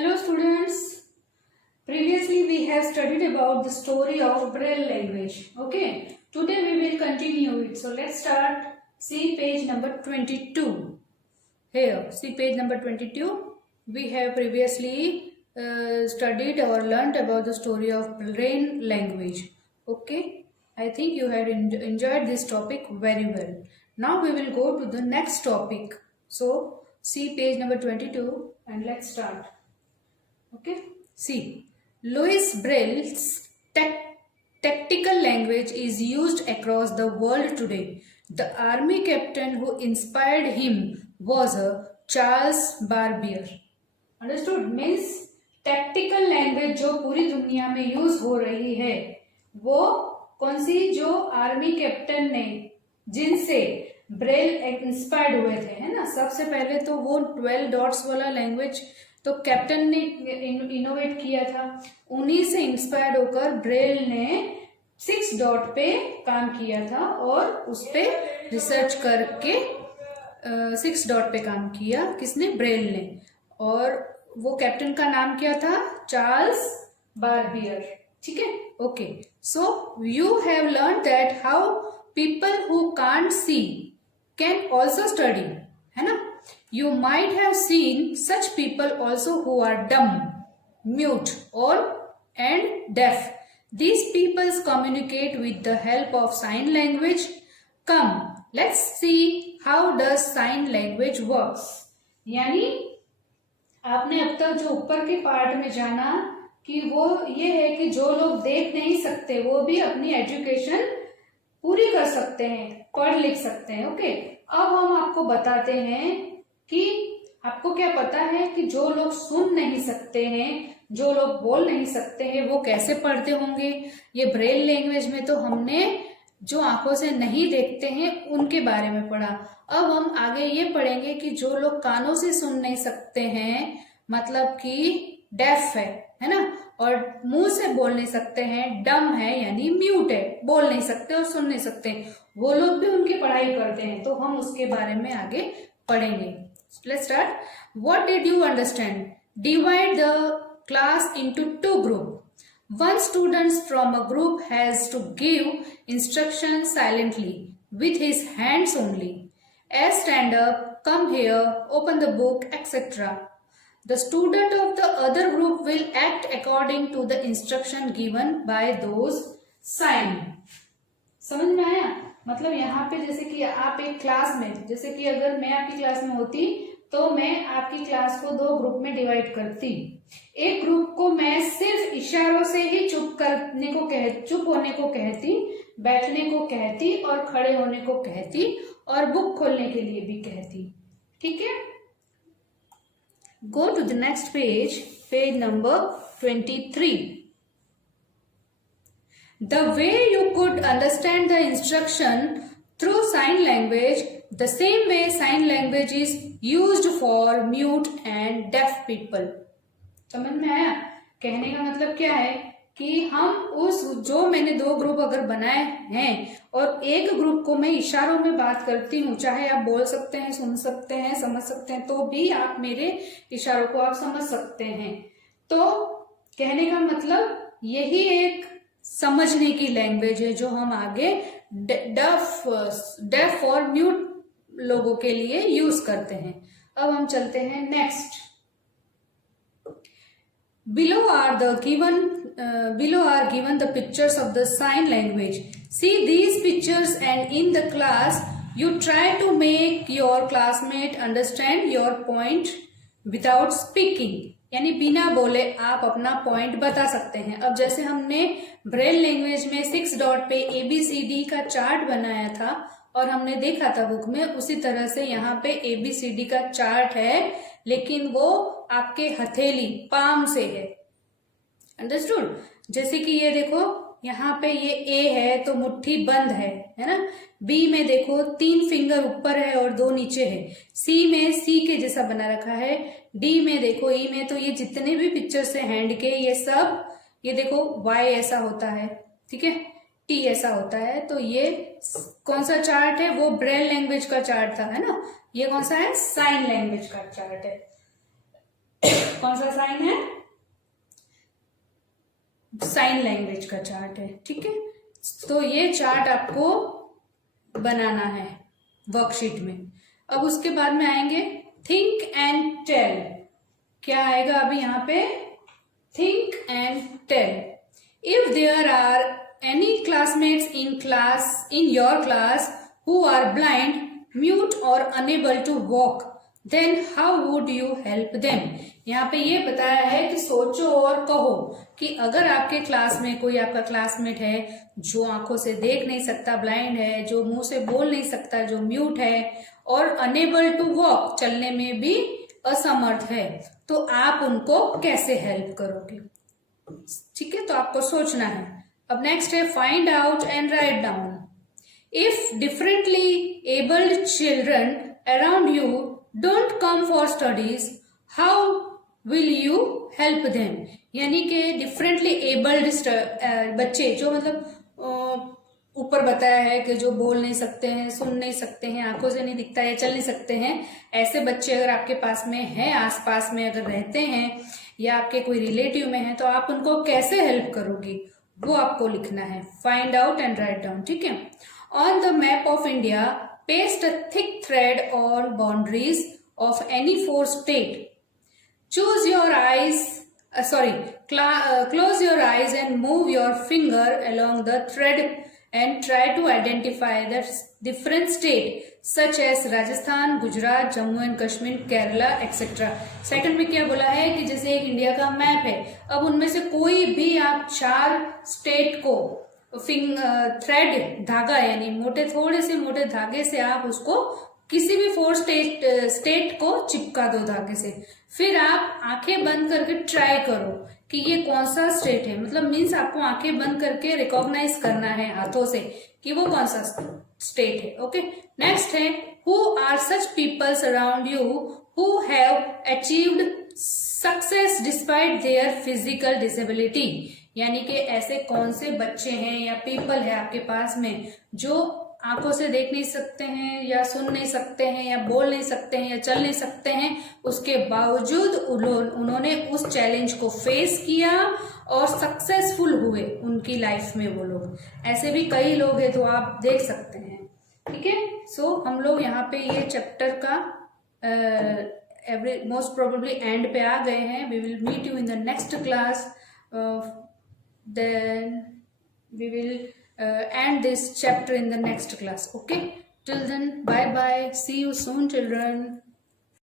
Hello students, previously we have studied about the story of Braille language. Okay, today we will continue it. So let's start. See page number 22. Here, see page number 22. We have previously studied or learnt about the story of Braille language. Okay, I think you had enjoyed this topic very well. Now we will go to the next topic. So see page number 22 and let's start. Okay, see, Louis Braille's tactical language is used across the world today. The army captain who inspired him was a Charles Barbier. Understood? Means tactical language जो पूरी दुनिया में use हो रही है वो कौन सी, जो आर्मी कैप्टन ने जिनसे ब्रेल इंस्पायर्ड हुए थे, है ना। सबसे पहले तो वो 12 डॉट्स वाला लैंग्वेज तो कैप्टन ने इनोवेट किया था, उन्हीं से इंस्पायर्ड होकर ब्रेल ने 6 डॉट पे काम किया था और उस पे रिसर्च करके 6 डॉट पे काम किया। किसने? ब्रेल ने। और वो कैप्टन का नाम क्या था? Charles Barbier. ठीक है, okay. So you have learn that how people who can't see can also study, है ना। You might have seen such people also who are dumb, mute, and deaf. These people communicate with the help of sign language. Come, let's see how does sign language works. यानी आपने अब तक जो ऊपर के part में जाना कि वो ये है कि जो लोग देख नहीं सकते वो भी अपनी एजुकेशन पूरी कर सकते हैं, पढ़ लिख सकते हैं। ओके, अब हम आपको बताते हैं कि आपको क्या पता है कि जो लोग सुन नहीं सकते हैं, जो लोग बोल नहीं सकते हैं, वो कैसे पढ़ते होंगे। ये ब्रेल लैंग्वेज में तो हमने जो आंखों से नहीं देखते हैं उनके बारे में पढ़ा। अब हम आगे ये पढ़ेंगे कि जो लोग कानों से सुन नहीं सकते हैं, मतलब कि डेफ है ना, और मुंह से बोल नहीं सकते हैं, डम है यानी म्यूट है, बोल नहीं सकते और सुन नहीं सकते, वो लोग भी उनकी पढ़ाई करते हैं। तो हम उसके बारे में आगे पढ़ेंगे। Let's start. What did you understand? Divide the class into 2 groups. One student from a group has to give instructions silently with his hands only. As stand up, come here, open the book, etc. The student of the other group will act according to the instruction given by those sign. समझ में आया? मतलब यहाँ पे जैसे कि आप एक क्लास में, जैसे कि अगर मैं आपकी क्लास में होती तो मैं आपकी क्लास को 2 ग्रुप में डिवाइड करती। एक ग्रुप को मैं सिर्फ इशारों से ही चुप होने को कहती, बैठने को कहती और खड़े होने को कहती और बुक खोलने के लिए भी कहती। ठीक है, go to the next page, page number 23. The way you could understand the instruction through sign language, the same way sign language is used for mute and deaf people. समझ में आया? कहने का मतलब क्या है कि हम जो मैंने 2 ग्रुप अगर बनाए हैं और एक ग्रुप को मैं इशारों में बात करती हूँ, चाहे आप बोल सकते हैं, सुन सकते हैं, समझ सकते हैं, तो भी आप मेरे इशारों को आप समझ सकते हैं। तो कहने का मतलब यही एक समझने की लैंग्वेज है जो हम आगे डेफ और म्यूट लोगों के लिए यूज करते हैं। अब हम चलते हैं next. Below are given the pictures of the sign language. See these pictures and in the class you try to make your classmate understand your point without speaking. यानी बिना बोले आप अपना पॉइंट बता सकते हैं। अब जैसे हमने ब्रेल लैंग्वेज में 6 डॉट पे ABCD का चार्ट बनाया था और हमने देखा था बुक में, उसी तरह से यहाँ पे ABCD का चार्ट है, लेकिन वो आपके हथेली पाम से है। अंडरस्टूड? जैसे कि ये देखो, यहाँ पे ये A है तो मुट्ठी बंद है ना। B में देखो 3 फिंगर ऊपर है और 2 नीचे है। C में C के जैसा बना रखा है। D में देखो, E में तो ये जितने भी पिक्चर्स है हैंड के, ये सब, ये देखो Y ऐसा होता है, ठीक है, T ऐसा होता है। तो ये कौन सा चार्ट है? वो ब्रेल लैंग्वेज का चार्ट था, है ना। ये कौन सा है? साइन लैंग्वेज का चार्ट है। कौन सा साइन है? साइन लैंग्वेज का चार्ट है, ठीक है। तो ये चार्ट आपको बनाना है वर्कशीट में। अब उसके बाद में आएंगे थिंक एंड टेल। क्या आएगा अभी यहाँ पे? Think and tell. If there are any classmates in your class who are blind, mute or unable to walk, then how would you help them? यहाँ पे ये बताया है कि सोचो और कहो कि अगर आपके क्लास में कोई आपका क्लासमेट है जो आंखों से देख नहीं सकता, ब्लाइंड है, जो मुंह से बोल नहीं सकता, जो म्यूट है, और अनेबल टू वॉक, चलने में भी असमर्थ है, तो आप उनको कैसे हेल्प करोगे? ठीक है, तो आपको सोचना है। अब नेक्स्ट है find out and write down. If differently abled children around you don't come for studies, how will you help them? यानी कि डिफरेंटली एबल्ड बच्चे, जो मतलब ऊपर बताया है कि जो बोल नहीं सकते हैं, सुन नहीं सकते हैं, आंखों से नहीं दिखता है, चल नहीं सकते हैं, ऐसे बच्चे अगर आपके पास में हैं, आसपास में अगर रहते हैं या आपके कोई रिलेटिव में है, तो आप उनको कैसे हेल्प करोगे, वो आपको लिखना है। Find out and write down, ठीक है। On the map of India paste a thick thread on boundaries of any 4 state. Choose your eyes, close your eyes and move your finger along the thread and try to identify the different state such as Rajasthan, Gujarat, Jammu and Kashmir, Kerala, etc. Second में क्या बोला है कि जैसे एक India का map है, अब उनमें से कोई भी आप 4 स्टेट को थ्रेड, धागा, यानी थोड़े से मोटे धागे से आप उसको किसी भी 4 स्टेट को चिपका दो धागे से। फिर आप आंखें बंद करके ट्राई करो कि ये कौन सा स्टेट है, मतलब मीन्स आपको आंखें बंद करके रिकॉग्नाइज करना है हाथों से कि वो कौन सा स्टेट है। ओके, नेक्स्ट है who are such peoples around you who have achieved success despite their physical disability. यानी कि ऐसे कौन से बच्चे हैं या पीपल है आपके पास में जो आंखों से देख नहीं सकते हैं या सुन नहीं सकते हैं या बोल नहीं सकते हैं या चल नहीं सकते हैं, उसके बावजूद उन्होंने उस चैलेंज को फेस किया और सक्सेसफुल हुए उनकी लाइफ में वो लोग। ऐसे भी कई लोग हैं, तो आप देख सकते हैं, ठीक है। सो हम लोग यहाँ पे ये चैप्टर का मोस्ट प्रोबेबली एंड पे आ गए हैं। We will meet you in the next class, then we will end this chapter in the next class. Okay, till then, bye bye, see you soon children.